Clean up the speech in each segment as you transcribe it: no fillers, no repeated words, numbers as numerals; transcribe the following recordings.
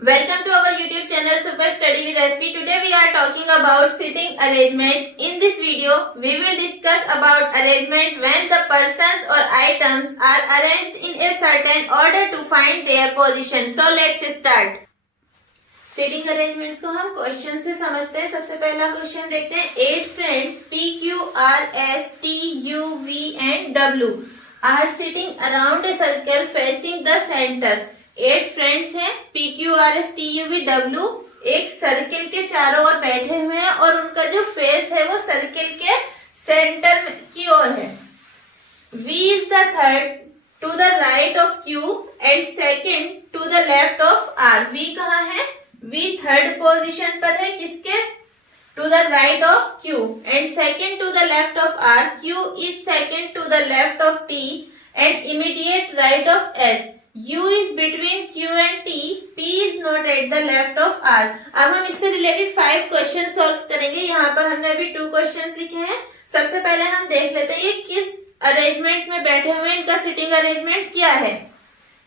Welcome to our YouTube channel Super Study with SP. Today we are talking about sitting arrangement. In this video, we will discuss about arrangement when the persons or items are arranged in a certain order to find their position. So let's start. Sitting arrangements को हम question से समझते हैं। सबसे पहला question देखते हैं। 8 friends PQRSTUV and W are sitting around a circle facing the center. 8 friends हैं PQRSTUV W एक सर्किल के चारों ओर बैठे हुए हैं और उनका जो फेस है वो सर्किल के सेंटर की ओर है। V is the third to the right of Q and second to the left of R. V कहाँ है? V थर्ड पोजीशन पर है किसके? To the right of Q and second to the left of R. Q is second to the left of T and immediate right of S. U is between Q and T. P is not at the left of R. अब हम इससे related 5 question solve करेंगे। यहाँ पर हमने अभी 2 question लिखे हैं। सबसे पहले हम देख लेते हैं ये किस अरेंजमेंट में बैठे हुए, इनका सिटिंग अरेंजमेंट क्या है।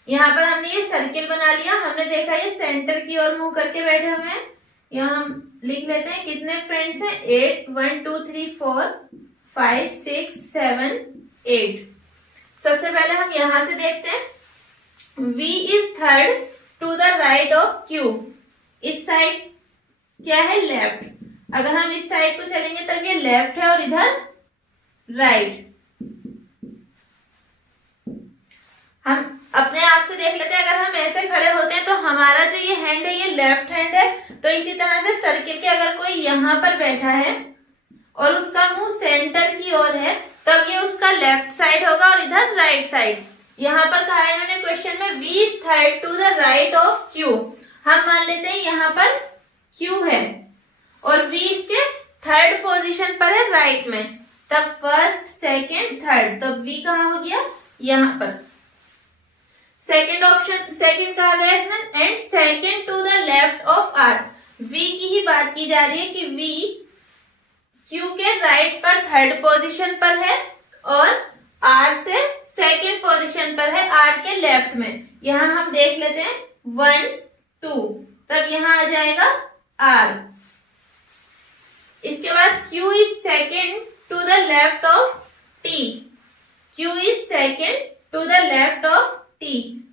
यहाँ पर हमने ये सर्किल बना लिया। हमने देखा ये सेंटर की ओर मुंह करके बैठे हुए हैं। यहाँ हम लिख लेते हैं कितने फ्रेंड्स हैं। 8 1 2 3 4 5 6 7 8। सबसे पहले हम यहाँ से देखते हैं। V is third to the right of Q. इस साइड क्या है? लेफ्ट। अगर हम इस साइड को चलेंगे तब ये लेफ्ट है और इधर राइट। हम अपने आप से देख लेते हैं। अगर हम ऐसे खड़े होते हैं तो हमारा जो ये हैंड है ये लेफ्ट हैंड है। तो इसी तरह से सर्किल के अगर कोई यहाँ पर बैठा है और उसका मुंह सेंटर की ओर है तब ये उसका लेफ्ट साइड होगा और इधर राइट साइड। यहाँ पर कहा है इन्होंने क्वेश्चन में V is third to the right of Q. हम मान लेते हैं यहाँ पर Q है और V इसके थर्ड पोजीशन पर है राइट में। तब फर्स्ट सेकंड थर्ड, तब V कहाँ हो गया? यहाँ पर। सेकंड ऑप्शन सेकंड कहा गया इसमें and second to the left of R. V की ही बात की जा रही है कि V Q के राइट पर थर्ड पोजीशन पर है और R से सेकेंड पोजीशन पर है R के लेफ्ट में। यहाँ हम देख लेते हैं 1 2, तब यहाँ आ जाएगा R। इसके बाद Q is second to the left of T. Q is second to the left of T.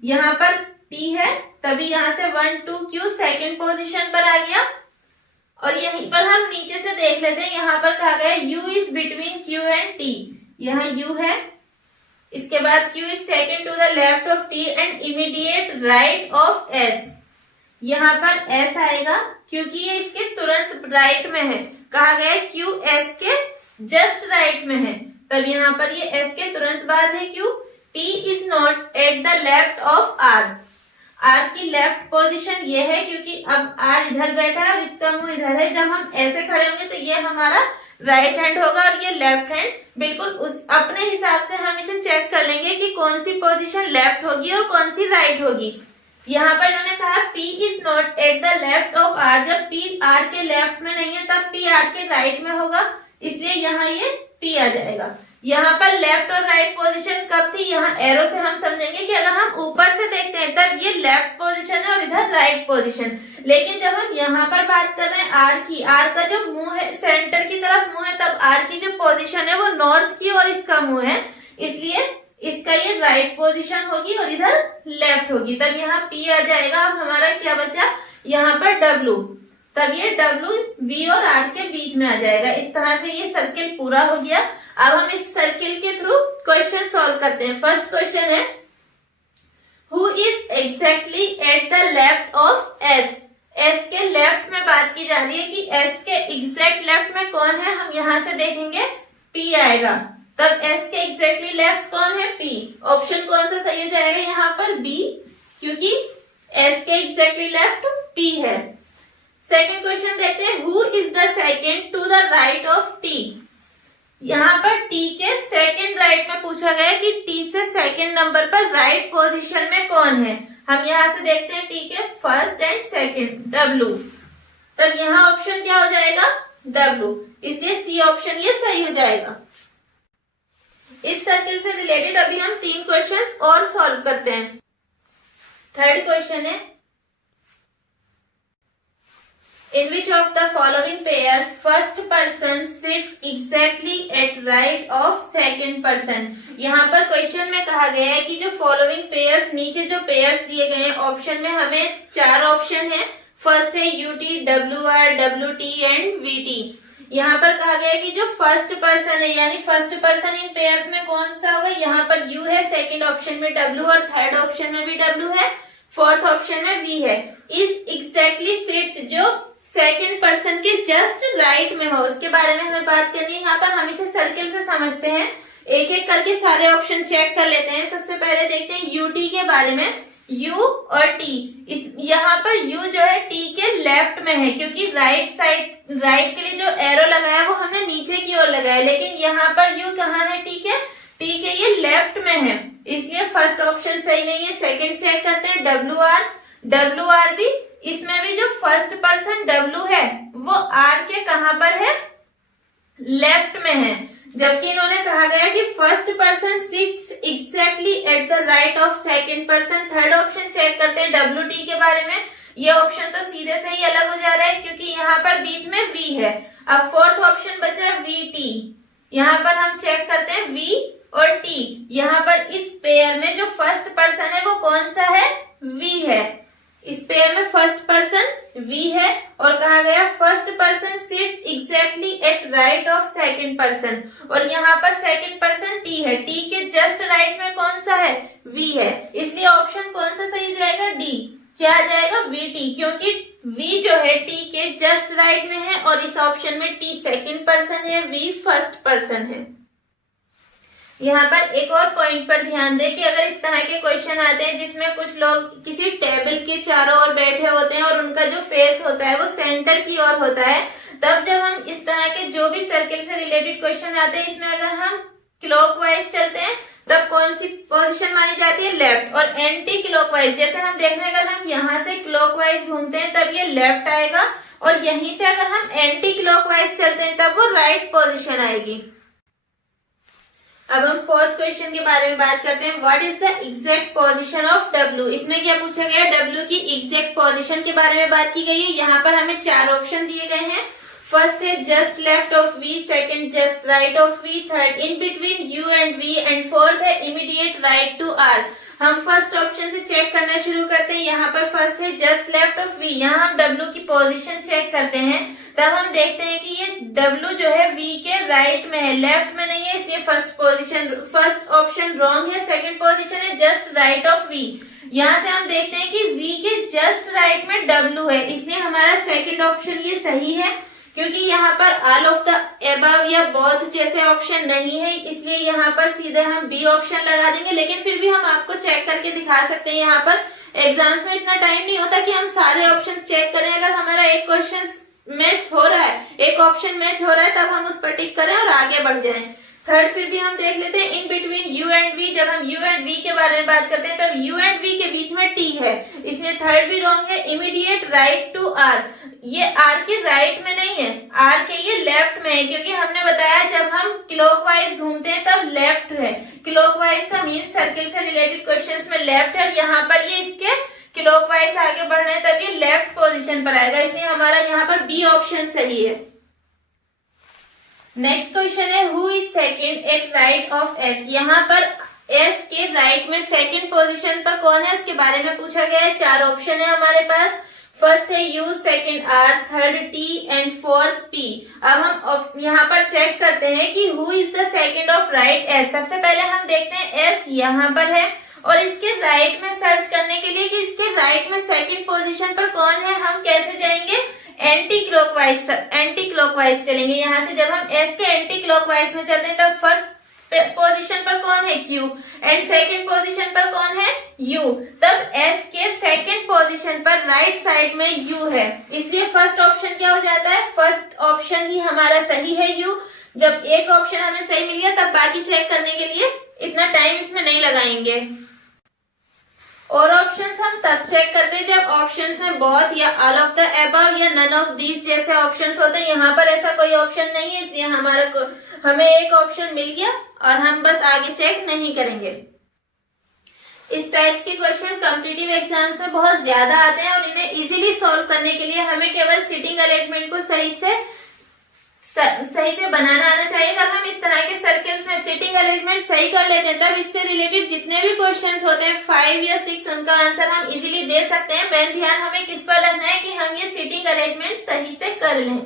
यहाँ पर T है तभी यहाँ से 1 2 Q सेकेंड पोजीशन पर आ गया। और यहीं पर हम नीचे से देख लेते हैं। यहाँ पर कहा गया U is between Q and T. यहाँ U है। इसके बाद Q is second to the left of T and immediate right of S. यहाँ पर S आएगा क्योंकि ये इसके तुरंत राइट में है। कहा गया Q S के जस्ट राइट में है, तब यहाँ पर ये S के तुरंत बाद है Q. P is not at the left of R. R की लेफ्ट पोजीशन ये है क्योंकि अब R इधर बैठा है और इसका मुंह इधर है। जब हम ऐसे खड़े होंगे तो ये हमारा राइट हैंड होगा और ये लेफ्ट हैंड। बिल्कुल उस अपने हिसाब से हम इसे चेक कर लेंगे कि कौन सी पोजीशन लेफ्ट होगी और कौन सी राइट होगी। यहाँ पर इन्होंने कहा P is not at the left of R. जब P R के लेफ्ट में नहीं है तब P R के राइट में होगा, इसलिए यहाँ ये P आ जाएगा। यहाँ पर लेफ्ट और राइट पोजीशन कब थी? यहाँ एरो से हम समझेंगे कि अगर हम ऊपर से देखते हैं तब ये लेफ्ट पोजीशन है और इधर राइट पोजीशन। लेकिन जब हम यहाँ पर बात कर रहे हैं R की, R का जो मुंह है सेंटर की तरफ मुंह है, तब R की जो पोजीशन है वो नॉर्थ की और इसका मुंह है, इसलिए इसका ये राइट पोजीशन होगी और इधर लेफ्ट होगी। तब यहाँ P आ जाएगा। अब हमारा क्या बचा? यहाँ पर W, तब ये W V और R के बीच में आ जाएगा। इस तरह से ये सर्किल पूरा हो गया। अब हम इस सर्किल के थ्रू क्वेश्चन सॉल्व करते हैं। फर्स्ट क्वेश्चन है who is exactly at the left of S. S के लेफ्ट में बात की जा रही है कि S के एग्जैक्ट लेफ्ट में कौन है। हम यहाँ से देखेंगे P आएगा, तब S के एग्जैक्टली लेफ्ट कौन है? P. ऑप्शन कौन सा सही हो जाएगा यहाँ पर? B, क्योंकि S के एग्जैक्टली लेफ्ट P है। सेकेंड क्वेश्चन देखते हैं who is the second to the right of T. यहाँ पर T के सेकेंड राइट में पूछा गया कि T से सेकेंड नंबर पर राइट पोजीशन में कौन है। हम यहाँ से देखते हैं T के फर्स्ट एंड सेकेंड W, तब यहाँ ऑप्शन क्या हो जाएगा? W, इसलिए C ऑप्शन ये सही हो जाएगा। इस सर्किल से रिलेटेड अभी हम 3 क्वेश्चंस और सॉल्व करते हैं। थर्ड क्वेश्चन है In which of the following pairs first person sits exactly at right of second person? यहाँ पर क्वेश्चन में कहा गया है कि जो फॉलोइंग पेयर्स, नीचे जो पेयर्स दिए गए हैं ऑप्शन में, हमें 4 ऑप्शन है। फर्स्ट है UT, WR, WT and VT। यहाँ पर कहा गया है कि जो फर्स्ट पर्सन है यानी फर्स्ट पर्सन इन पेयर्स में कौन सा होगा। यहाँ पर U है, सेकंड ऑप्शन में W और थर्ड ऑप्शन में भी W है, फोर्थ ऑप्शन में V है। इज एग्जैक्टली सिट्स जो सेकंड पर्सन के जस्ट राइट में हो, उसके बारे में हमें बात करनी है। यहाँ पर हम इसे सर्किल से समझते हैं, एक एक करके सारे ऑप्शन चेक कर लेते हैं। सबसे पहले देखते हैं यूटी के बारे में। U और T, इस यहाँ पर U जो है T के लेफ्ट में है, क्योंकि राइट के लिए जो एरो लगाया वो हमने नीचे की ओर लगाया, लेकिन यहाँ पर U कहाँ है T के ये लेफ्ट में है, इसलिए फर्स्ट ऑप्शन सही नहीं है। सेकंड चेक करते हैं WR भी, इसमें भी जो फर्स्ट पर्सन W है वो R के कहाँ पर है, लेफ्ट में है, जबकि इन्होंने कहा गया कि first person sits exactly at the right of second person. Third option check करते हैं WT के बारे में। ये ऑप्शन तो सीधे से ही अलग हो जा रहा है क्योंकि यहाँ पर बीच में V है। अब फोर्थ ऑप्शन बचा VT, यहाँ पर हम चेक करते हैं V और T। यहाँ पर इस पेयर में जो फर्स्ट पर्सन है वो कौन सा है, V है। इस पेयर में फर्स्ट पर्सन V है और कहा गया first person sits exactly eight right of second person, और यहाँ पर सेकंड पर्सन T है। T के जस्ट राइट में कौन सा है, V है, इसलिए ऑप्शन कौन सा सही जाएगा, D। क्या आ जाएगा, VT, क्योंकि V जो है T के जस्ट राइट में है और इस ऑप्शन में T सेकंड पर्सन है, V फर्स्ट पर्सन है। यहाँ पर एक और पॉइंट पर ध्यान दें कि अगर इस तरह के क्वेश्चन आते हैं जिसमें कुछ लोग किसी टेबल के चारों ओर बैठे होते हैं और उनका जो फेस होता है वो सेंटर की ओर होता है, तब जब हम इस तरह के जो भी सर्किल से रिलेटेड क्वेश्चन आते हैं इसमें अगर हम क्लॉकवाइज चलते हैं तब कौन सी पोजीशन मानी जाती है, लेफ्ट। और एंटी क्लॉकवाइज, जैसे हम देख रहे हैं अगर हम यहाँ से क्लॉकवाइज घूमते हैं तब ये लेफ्ट आएगा, और यहीं से अगर हम एंटी क्लॉकवाइज चलते हैं तब वो राइट पोजिशन आएगी। अब हम फोर्थ क्वेश्चन के बारे में बात करते हैं। What is the exact position of W? इसमें क्या पूछा गया, W की एग्जैक्ट पोजीशन के बारे में बात की गई है। यहाँ पर हमें 4 ऑप्शन दिए गए हैं। फर्स्ट है just left of V, second just right of V, third in between U and V and fourth है इमीडिएट राइट टू R। हम फर्स्ट ऑप्शन से चेक करना शुरू करते हैं। यहाँ पर फर्स्ट है जस्ट लेफ्ट ऑफ V, यहाँ हम W की पोजीशन चेक करते हैं, तब हम देखते हैं कि ये W जो है V के राइट में है, लेफ्ट में नहीं है, इसलिए फर्स्ट ऑप्शन रॉन्ग है। सेकंड पोजीशन है जस्ट राइट ऑफ V, यहाँ से हम देखते हैं कि V के जस्ट राइट में W है, इसलिए हमारा सेकंड ऑप्शन ये सही है, क्योंकि यहाँ पर ऑल ऑफ द अबव या बोथ जैसे ऑप्शन नहीं है, इसलिए यहाँ पर सीधे हम B ऑप्शन लगा देंगे। लेकिन फिर भी हम आपको चेक करके दिखा सकते हैं। यहाँ पर एग्जाम्स में इतना टाइम नहीं होता कि हम सारे ऑप्शन चेक करें। अगर हमारा एक क्वेश्चन मैच हो रहा है, एक ऑप्शन मैच हो रहा है, तब हम उस पर टिक करें और आगे बढ़ जाएं। थर्ड फिर भी हम देख लेते हैं in between U and V। जब हम U एंड V के बारे में बात करते हैं तब U एंड V के बीच में T है, इसलिए थर्ड भी रॉन्ग है। इमीडिएट राइट टू R, ये R के राइट में नहीं है, R के ये लेफ्ट में है, क्योंकि हमने बताया जब हम क्लॉकवाइज घूमते हैं तब लेफ्ट है। क्लॉकवाइज का मीन सर्किल से रिलेटेड क्वेश्चंस में लेफ्ट है, यहाँ पर ये इसके क्लॉकवाइज आगे बढ़ रहे हैं तब ये लेफ्ट पोजीशन पर आएगा, इसलिए हमारा यहाँ पर B ऑप्शन सही है। नेक्स्ट क्वेश्चन है who is second at right of S? यहाँ पर S के राइट में सेकंड पोजीशन पर कौन है उसके बारे में पूछा गया है। 4 ऑप्शन है हमारे पास। फर्स्ट है U, second R, third T and fourth P। अब हम यहाँ पर चेक करते हैं कि who is the second of right S। सबसे पहले हम देखते हैं S यहाँ पर है, और इसके राइट में सर्च करने के लिए कि इसके राइट में सेकंड पोजीशन पर कौन है, हम कैसे जाएंगे, एंटी क्लॉकवाइज चलेंगे। यहाँ से जब हम S के एंटी क्लॉकवाइज में चलते हैं तब फर्स्ट पोजीशन पर कौन है, Q, एंड सेकंड पोजीशन पर कौन है, U। तब S के सेकंड पोजीशन पर राइट साइड में U है, इसलिए फर्स्ट ऑप्शन क्या हो जाता है, फर्स्ट ऑप्शन ही हमारा सही है U। जब एक ऑप्शन हमें सही मिल गया तब बाकी चेक करने के लिए इतना टाइम इसमें नहीं लगाएंगे। और ऑप्शंस हम तब चेक करते हैं जब ऑप्शंस में बोथ या ऑल ऑफ द अबव या नन ऑफ दीज जैसे ऑप्शंस होते हैं। यहाँ पर ऐसा कोई ऑप्शन नहीं है, इसलिए हमें एक ऑप्शन मिल गया और हम बस आगे चेक नहीं करेंगे। इस टाइप्स के क्वेश्चन कॉम्पिटिटिव एग्जाम्स में बहुत ज्यादा आते हैं और इन्हें इजीली सॉल्व करने के लिए हमें केवल सिटिंग अरेंजमेंट को सही से बनाना आना चाहिए। अगर हम इस तरह के सर्कल्स में सिटिंग अरेंजमेंट सही कर लेते हैं तब इससे रिलेटेड जितने भी क्वेश्चंस होते हैं 5 या 6 उनका आंसर हम इजीली दे सकते हैं। मेन ध्यान हमें किस पर रखना है कि हम ये सिटिंग अरेंजमेंट सही से कर लें।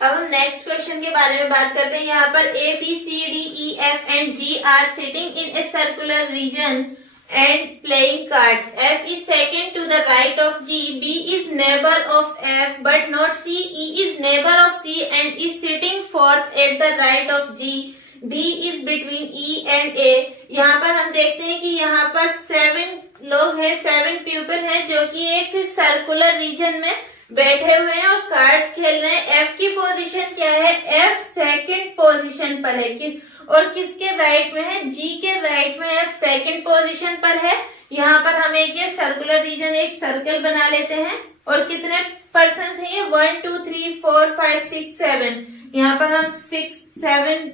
अब हम नेक्स्ट क्वेश्चन के बारे में बात करते हैं। यहाँ पर A, B, C, D, E, F and G are sitting in a circular region and playing cards. F is second to the right of G. B is neighbor of F but not C. E is neighbor of C and is sitting fourth at the right of G. D is between E and A. यहाँ पर हम देखते हैं कि यहाँ पर 7 लोग हैं, 7 पीपल हैं जो कि एक सर्कुलर रीजन में बैठे हुए हैं और कार्ड्स खेल रहे हैं। एफ की पोजीशन क्या है? एफ सेकंड पोजीशन पर है और किसके राइट में है? जी के राइट में एफ सेकंड पोजीशन पर है। यहाँ पर हम एक ये सर्कुलर रीजन एक सर्कल बना लेते हैं और कितने पर्सन हैं ये? 1 2 3 4 5 6 7। यहाँ पर हम 6 7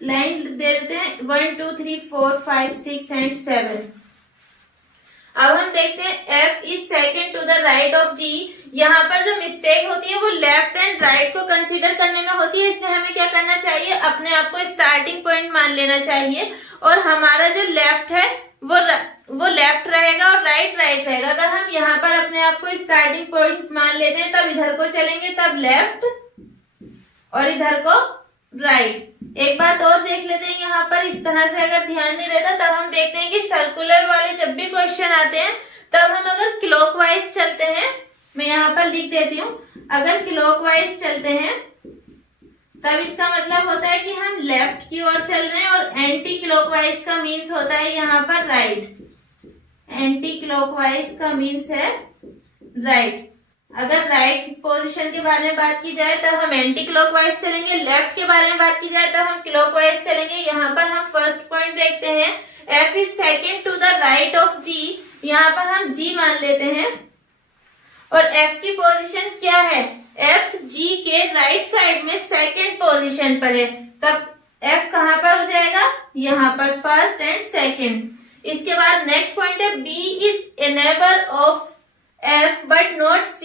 लाइन दे देते हैं, 1 2 3 4 5 6 एंड 7। अब हम देखते हैं F is second to the right of G। यहाँ पर जो मिस्टेक होती है वो लेफ्ट एंड राइट को कंसीडर करने में होती है, इसलिए हमें क्या करना चाहिए? अपने आप को स्टार्टिंग पॉइंट मान लेना चाहिए और हमारा जो लेफ्ट है वो लेफ्ट रहेगा और राइट रहेगा। अगर हम यहाँ पर अपने आप को स्टार्टिंग पॉइंट मान लेते हैं तब इधर को चलेंगे, तब लेफ्ट और इधर को राइट। एक बात और देख लेते हैं, यहाँ पर इस तरह से अगर ध्यान नहीं रहता तब हम देखते हैं कि सर्कुलर वाले जब भी क्वेश्चन आते हैं तब हम अगर क्लॉकवाइज चलते हैं, मैं यहाँ पर लिख देती हूँ, अगर क्लॉकवाइज चलते हैं तब इसका मतलब होता है कि हम लेफ्ट की ओर चल रहे हैं और एंटी क्लॉकवाइज का मीन्स होता है यहाँ पर राइट। एंटी क्लॉकवाइज का मीन्स है राइट। अगर राइट पोजीशन के बारे में बात की जाए तब हम एंटी क्लॉकवाइज चलेंगे, लेफ्ट के बारे में बात की जाए तब हम क्लॉकवाइज चलेंगे। यहाँ पर हम फर्स्ट पॉइंट देखते हैं, F is second to the right of G। यहाँ पर हम G मान लेते हैं और F की पोजीशन क्या है? F G के राइट साइड में सेकेंड पोजीशन पर है, तब F कहाँ पर हो जाएगा? यहाँ पर फर्स्ट एंड सेकेंड। इसके बाद नेक्स्ट पॉइंट है B is a neighbour of F but not C।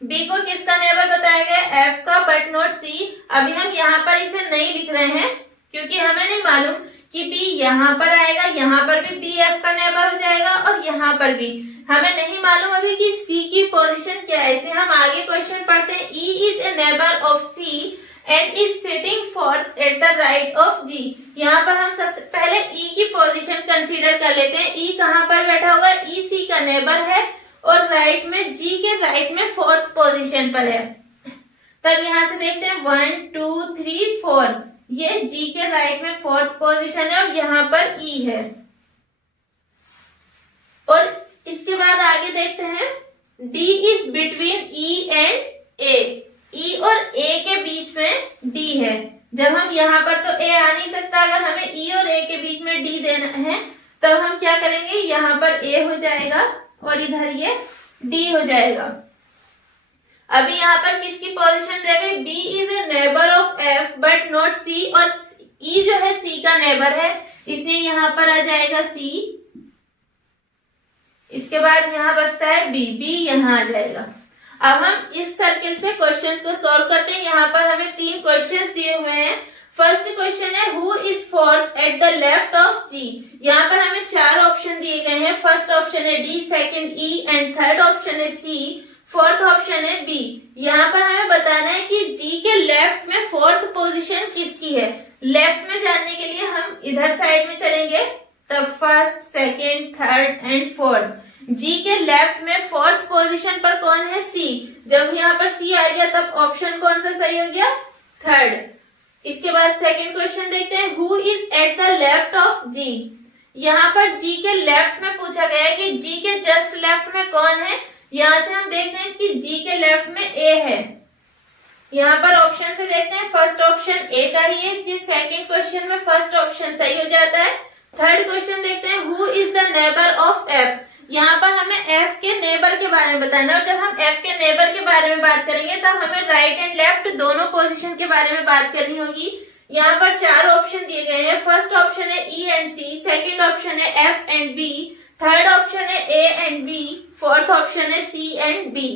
B को किसका नेबर बताया गया? F का बट नॉट C। अभी हम यहाँ पर इसे नहीं लिख रहे हैं क्योंकि हमें नहीं मालूम कि B यहाँ पर आएगा, यहाँ पर भी B F का नेबर हो जाएगा और यहाँ पर भी हमें नहीं मालूम अभी कि C की पोजीशन क्या है। इसलिए हम आगे क्वेश्चन पढ़ते हैं। E is a neighbour of C and is sitting fourth eight the right of G। यहाँ पर हम सबसे पहले E की पोजीशन कंसीडर कर लेते हैं। E कहाँ पर बैठा हुआ है? E C का नेबर है और राइट में G के राइट में फोर्थ पोजीशन पर है। तब यहाँ से देखते हैं 1 2 3 4, ये G के राइट में फोर्थ पोजीशन है और यहाँ पर E है। और इसके बाद आगे देखते हैं D is between E and A। E और A के बीच में D है। जब हम यहाँ पर तो A आ नहीं सकता, अगर हमें E और A के बीच में D देना है तब हम क्या करेंगे? यहाँ पर A हो जाएगा और इधर ये D हो जाएगा। अभी यहाँ पर किसकी पोजीशन रह गई? B is a neighbour of F but not C और E जो है C का नेबर है, इसलिए यहाँ पर आ जाएगा C। इसके बाद यहाँ बचता है B यहाँ आ जाएगा। अब हम इस सर्किल से क्वेश्चंस को सॉल्व करते हैं। यहाँ पर हमें 3 क्वेश्चंस दिए हुए हैं। फर्स्ट क्वेश्चन है who is fourth at the left of G। यहाँ पर हमें 4 ऑप्शन दिए गए हैं। फर्स्ट ऑप्शन है D, second E and third option है C, फोर्थ ऑप्शन है B। यहाँ पर हमें बताना है कि G के लेफ्ट में फोर्थ पोजीशन किसकी है। लेफ्ट में जानने के लिए हम इधर साइड में चलेंगे, तब first second third and fourth. G के लेफ्ट में फोर्थ पोजीशन पर कौन है? C। जब यहाँ पर C आ गया तब ऑप्शन कौन सा सही हो गया? थर्ड। इसके बाद सेकंड क्वेश्चन देखते हैं who is at the left of G। यहाँ पर G के लेफ्ट में पूछा गया है कि G के जस्ट लेफ्ट में कौन है। यहाँ से हम देखते हैं कि G के लेफ्ट में A है। यहाँ पर ऑप्शन से देखते हैं, फर्स्ट ऑप्शन A का ही है, इसलिए सेकंड क्वेश्चन में फर्स्ट ऑप्शन सही हो जाता है। थर्ड क्वेश्चन देखते हैं who is the neighbour of F। यहाँ पर हमें F के नेबर के बारे में बताना है और जब हम F के नेबर के बारे में बात करेंगे तब हमें राइट एंड लेफ्ट दोनों पोजीशन के बारे में बात करनी होगी। यहाँ पर 4 ऑप्शन दिए गए हैं। फर्स्ट ऑप्शन है E and C, second option है F and B, third option है A and B, fourth option है सी एंड बी।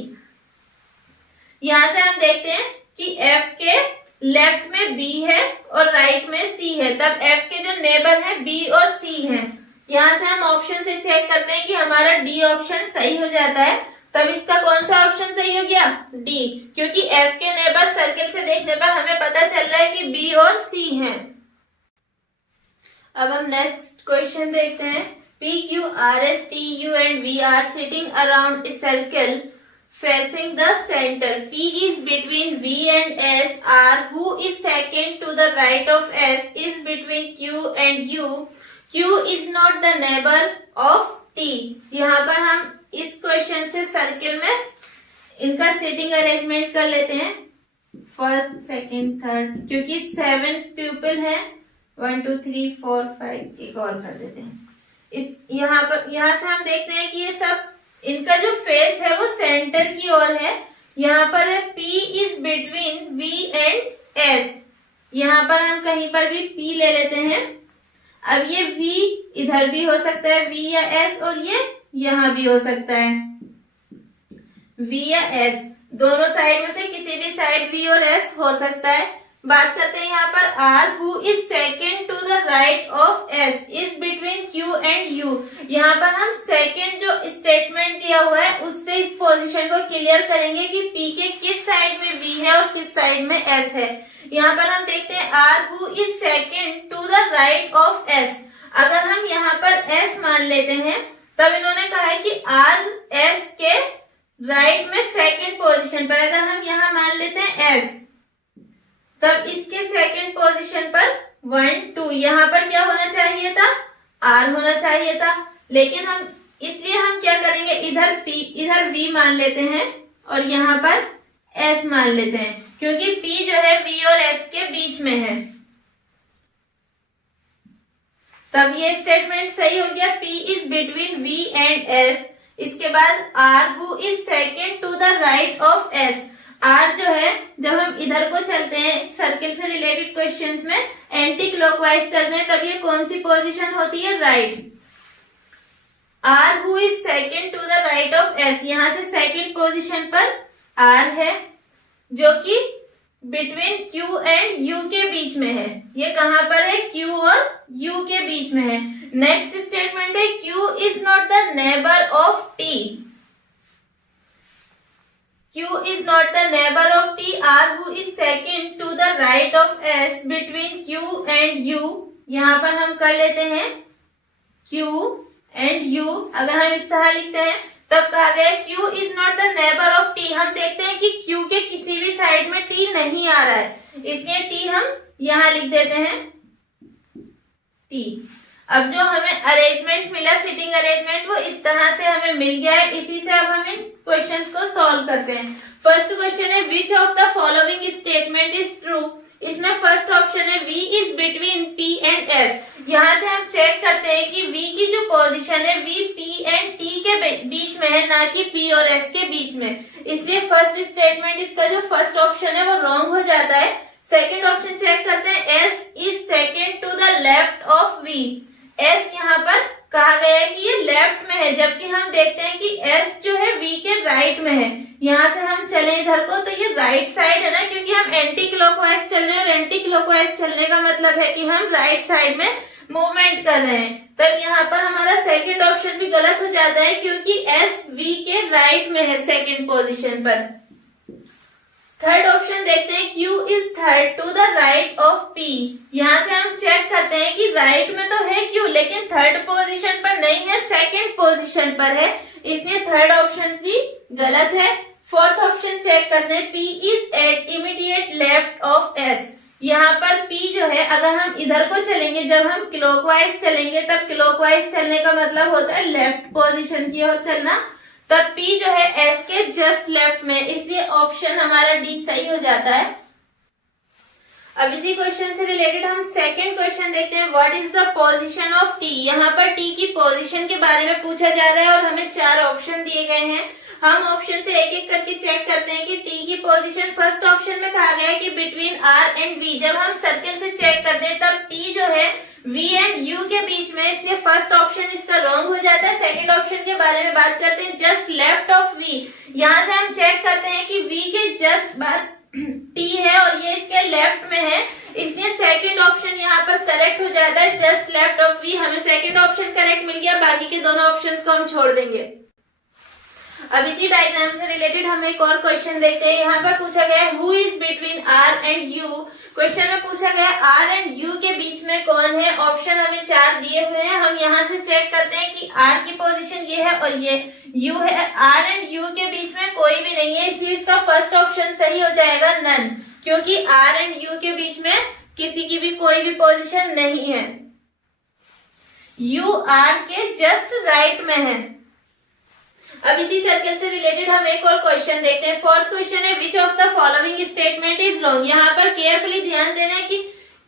यहाँ से हम देखते हैं कि एफ के लेफ्ट में बी है और राइट में सी है, तब एफ के जो नेबर है बी और सी है। यहाँ से हम ऑप्शन से चेक करते हैं कि हमारा डी ऑप्शन सही हो जाता है, तब इसका कौन सा ऑप्शन सही हो गया, डी, क्योंकि एफ के नेबर सर्किल से देखने पर हमें पता चल रहा है कि बी और सी हैं। अब हम नेक्स्ट क्वेश्चन देखते हैं। P Q R S T U and V are sitting around a circle facing the center. P is between V and S. R, who is second to the right of S, is between Q and U. Q is not the neighbor of T. यहाँ पर हम इस question से circle में इनका seating arrangement कर लेते हैं, फर्स्ट सेकंड थर्ड, क्योंकि 7 पीपल है, 1 2 3 4 5, एक और कर देते हैं। इस यहाँ से हम देखते हैं कि ये सब इनका जो फेस है वो सेंटर की ओर है। यहाँ पर है P is between V and S, यहाँ पर हम कहीं पर भी P ले लेते हैं। अब ये V इधर भी हो सकता है, V या S, और ये यहाँ भी हो सकता है V या S, दोनों साइड में से किसी भी साइड V और S हो सकता है। बात करते हैं यहाँ पर R, who is second to the right of S, is between Q and U। यहाँ पर हम सेकंड जो स्टेटमेंट दिया हुआ है उससे इस पोजीशन को क्लियर करेंगे कि P के किस साइड में V है और किस साइड में S है। यहाँ पर हम देखते हैं R, who is second to the right of S। अगर हम यहाँ पर S मान लेते हैं, तब इन्होंने कहा है कि R S के राइट में सेकंड पोजीशन पर, अगर हम यहाँ मान लेते हैं S, तब इसके सेकंड पोजीशन पर 1 2, यहाँ पर क्या होना चाहिए था, R होना चाहिए था। लेकिन हम इसलिए हम क्या करेंगे, इधर V मान लेते हैं और यहाँ पर S मान लेते हैं, क्योंकि P जो है V और S के बीच में है। तब ये स्टेटमेंट सही हो गया, P is between V and S। इसके बाद R, who is second to the right of S। R जो है, जब हम इधर को चलते हैं सर्किल से रिलेटेड क्वेश्चंस में एंटी क्लॉकवाइज चलते हैं, तब ये कौन सी पोजीशन होती है, right. R, who is second to the right of S, यहाँ से सेकंड पोजीशन पर R है, जो कि बिटवीन Q एंड U के बीच में है। ये कहाँ पर है, Q और U के बीच में है। नेक्स्ट स्टेटमेंट है Q is not the neighbor of T। Q is not the neighbor of T। R, who is second to the right of S between Q and U। यहाँ पर हम कर लेते हैं Q and U। अगर हम इस तरह लिखते हैं तब कहा गया Q is not the neighbor of T। हम देखते हैं कि Q के किसी भी साइड में T नहीं आ रहा है, इसलिए T हम यहाँ लिख देते हैं T। अब जो हमें अरेंजमेंट मिला, सिटिंग अरेंजमेंट, वो इस तरह से हमें मिल गया है। इसी से अब हम इन क्वेश्चंस को सॉल्व करते हैं। फर्स्ट क्वेश्चन है विच of the following statement is true. इसमें फर्स्ट ऑप्शन है V is between P and S। यहाँ से हम चेक करते हैं कि V की जो पोजीशन है V P एंड T के बीच में है, ना कि P और S के बीच में, इसलिए फर्स्ट स्टेटमेंट इसका जो फर्स्ट ऑप्शन है वो रॉन्ग हो जाता है। सेकेंड ऑप्शन चेक करते हैं S is second to the left of V। S यहाँ पर कहा गया है कि ये लेफ्ट में है, जबकि हम देखते हैं कि S जो है V के राइट में है। यहाँ से हम चले इधर को तो ये राइट साइड है ना, क्योंकि हम एंटी क्लॉकवाइज चल रहे हैं और एंटी क्लॉकवाइज चलने का मतलब है कि हम राइट साइड में मूवमेंट कर रहे हैं। तब यहाँ पर हमारा सेकंड ऑप्शन भी गलत हो जाता है, क्योंकि S V के राइट में है सेकंड पोजीशन पर। थर्ड ऑप्शन देखते हैं Q is third to the right of P। यहाँ से हम चेक करते हैं कि राइट में तो है Q, लेकिन थर्ड पोजीशन पर नहीं है, सेकंड पोजीशन पर है, इसलिए थर्ड ऑप्शन भी गलत है। फोर्थ ऑप्शन चेक करते हैं P is at immediate left of S। यहाँ पर P जो है, अगर हम इधर को चलेंगे, जब हम क्लॉकवाइज चलेंगे तब क्लॉकवाइज चलने का मतलब होता है लेफ्ट पोजीशन की ओर चलना, तब P जो है S के जस्ट लेफ्ट में, इसलिए ऑप्शन हमारा D सही हो जाता है। अब इसी क्वेश्चन से रिलेटेड हम सेकंड क्वेश्चन देखते हैं, what is the position of T। यहाँ पर T की पोजीशन के बारे में पूछा जा रहा है और हमें 4 ऑप्शन दिए गए हैं। हम ऑप्शन से एक एक करके चेक करते हैं कि टी की पोजीशन फर्स्ट ऑप्शन में कहा गया है कि बिटवीन आर एंड वी। जब हम सर्किल से चेक करते हैं तब टी जो है वी एंड यू के बीच में, इसलिए फर्स्ट ऑप्शन इसका रॉन्ग हो जाता है। सेकंड ऑप्शन के बारे में बात करते हैं, जस्ट लेफ्ट ऑफ वी। यहाँ से हम चेक करते हैं कि वी के जस्ट बाद टी है और ये इसके लेफ्ट में है, इसलिए सेकंड ऑप्शन यहाँ पर करेक्ट हो जाता है, जस्ट लेफ्ट ऑफ वी। हमें सेकंड ऑप्शन करेक्ट मिल गया, बाकी के दोनों ऑप्शंस को हम छोड़ देंगे। अब इसी डायग्राम से रिलेटेड हम एक और क्वेश्चन देखते हैं। यहाँ पर पूछा गया है who is between R and U. Question में पूछा गया आर एंड यू के बीच में कौन है। ऑप्शन हमें 4 दिए हुए हैं। हम यहाँ से चेक करते हैं कि आर की पोजीशन ये है और ये यू है। आर एंड यू के बीच में कोई भी नहीं है, इसलिए इसका फर्स्ट ऑप्शन सही हो जाएगा, नन, क्योंकि आर एंड यू के बीच में किसी की भी कोई भी पोजीशन नहीं है। यू आर के जस्ट राइट में है। अब इसी सर्कल से रिलेटेड हम एक और क्वेश्चन देखते हैं। फोर्थ क्वेश्चन है विच of the following statement is wrong. यहाँ पर केयरफुली ध्यान देना है कि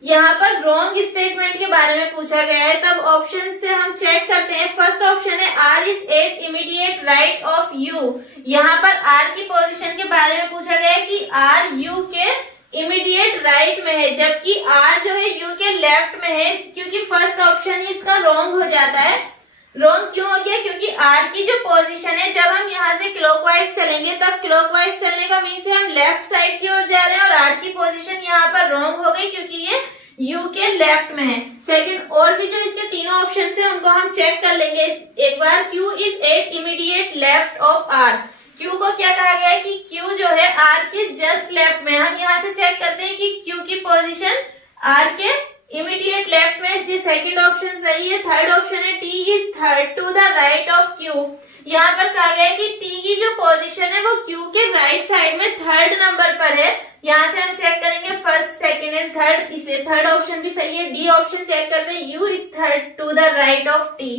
यहाँ पर रॉन्ग स्टेटमेंट के बारे में पूछा गया है। तब ऑप्शन से हम चेक करते हैं। फर्स्ट ऑप्शन है R is at immediate right of U. यहाँ पर आर की पोजीशन के बारे में पूछा गया है कि आर यू के इमीडिएट राइट में है, जबकि आर जो है यू के लेफ्ट में है, क्योंकि फर्स्ट ऑप्शन ही इसका रॉन्ग हो जाता है। रॉन्ग क्यों हो गया? क्योंकि आर की जो पोजीशन है, जब हम यहाँ से क्लॉकवाइज चलेंगे तब क्लॉकवाइज चलने का मीन से हम लेफ्ट साइड की ओर जा रहे हैं और आर की पोजीशन यहाँ पर रॉन्ग हो गई क्योंकि ये यू के लेफ्ट में है। सेकंड, और भी जो इसके तीनों ऑप्शन है उनको हम चेक कर लेंगे एक बार। Q is at immediate left of R. Q को क्या कहा गया है कि क्यू जो है आर के जस्ट लेफ्ट में। हम यहाँ से चेक करते हैं कि क्यू की पोजीशन आर के इमीडिएट लेफ्ट में, इसलिए सेकंड ऑप्शन सही है। थर्ड ऑप्शन है T is third to the right of Q. यहाँ पर कहा गया है कि टी की जो पोजीशन है वो क्यू के राइट साइड में थर्ड नंबर पर है। यहाँ से हम चेक करेंगे फर्स्ट, सेकंड एंड थर्ड, इसलिए थर्ड ऑप्शन भी सही है। डी ऑप्शन चेक करते हैं, U is third to the right of T.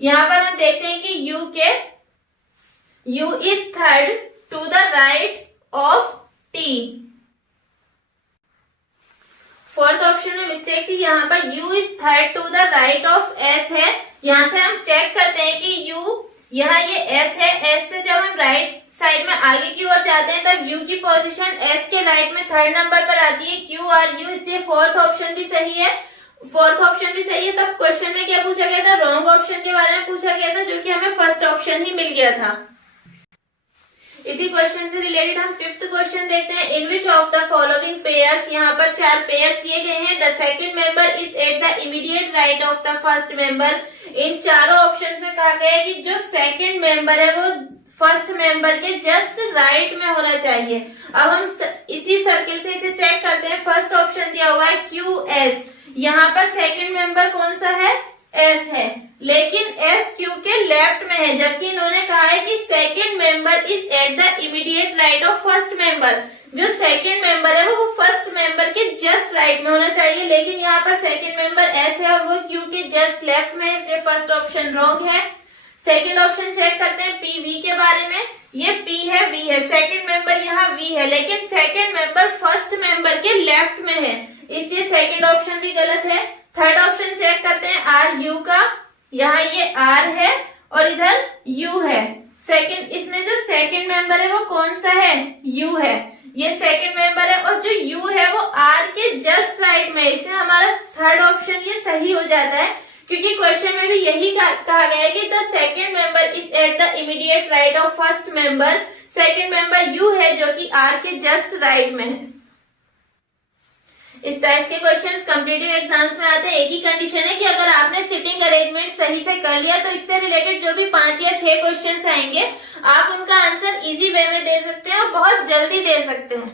यहाँ पर हम देखते हैं कि U is third to the right of T. Fourth option में मिस्टेक थी, यहाँ पर u is third to the right of s है। यहाँ से हम चेक करते हैं कि u, यहाँ ये s है, s से जब हम राइट साइड में आगे की ओर जाते हैं तब u की पोजीशन s के राइट में थर्ड नंबर पर आती है, q और u, इसलिए फोर्थ ऑप्शन भी सही है। फोर्थ ऑप्शन भी सही है। तब क्वेश्चन में क्या पूछा गया था? रॉन्ग ऑप्शन के बारे में पूछा गया था, जो कि हमें फर्स्ट ऑप्शन ही मिल गया था। इसी क्वेश्चन से रिलेटेड हम फिफ्थ क्वेश्चन देखते हैं। In which of the following pairs, यहाँ पर 4 पेयर्स दिए गए हैं। The second member is at the immediate right of the first member. इन चारों ऑप्शंस में कहा गया है कि जो सेकंड मेंबर है वो फर्स्ट मेंबर के जस्ट राइट में होना चाहिए। अब हम इसी सर्किल से इसे चेक करते हैं। फर्स्ट ऑप्शन दिया हुआ है क्यू एस। यहाँ पर सेकंड मेंबर कौन सा है? एस है, लेकिन एस क्यू के लेफ्ट में है, जबकि इन्होंने कहा है कि second member is at the immediate right of first member. जो सेकंड मेंबर है वो फर्स्ट मेंबर के जस्ट राइट में होना चाहिए, लेकिन यहाँ पर सेकंड मेंबर एस है और वो क्यू के जस्ट लेफ्ट में है, इसलिए फर्स्ट ऑप्शन रॉन्ग है। सेकंड ऑप्शन चेक करते हैं पी वी के बारे में। ये पी है, वी है, सेकंड मेंबर यहाँ वी है, लेकिन सेकंड मेंबर फर्स्ट मेंबर के लेफ्ट में है, इसलिए सेकंड ऑप्शन भी गलत है। थर्ड ऑप्शन चेक करते हैं आर यू का। यहाँ ये आर है और इधर यू है। सेकंड, इसमें जो सेकंड मेंबर है वो कौन सा है? यू है, ये सेकंड मेंबर है और जो यू है वो आर के जस्ट राइट में, इसलिए हमारा थर्ड ऑप्शन ये सही हो जाता है, क्योंकि क्वेश्चन में भी यही कहा गया है कि the second member is at the immediate right of first member. Second member you है जो कि आर के जस्ट राइट में है। इस टाइप के क्वेश्चंस कॉम्पिटिटिव एग्जाम्स में आते हैं। एक ही कंडीशन है कि अगर आपने सिटिंग अरेंजमेंट सही से कर लिया तो इससे रिलेटेड जो भी 5 या 6 क्वेश्चंस आएंगे आप उनका आंसर इजी वे में दे सकते हैं और बहुत जल्दी दे सकते हैं।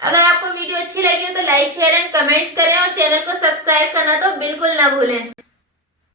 अगर आपको वीडियो अच्छी लगी हो तो लाइक, शेयर एंड कमेंट्स करें और चैनल को सब्सक्राइब करना तो बिल्कुल ना भूलें।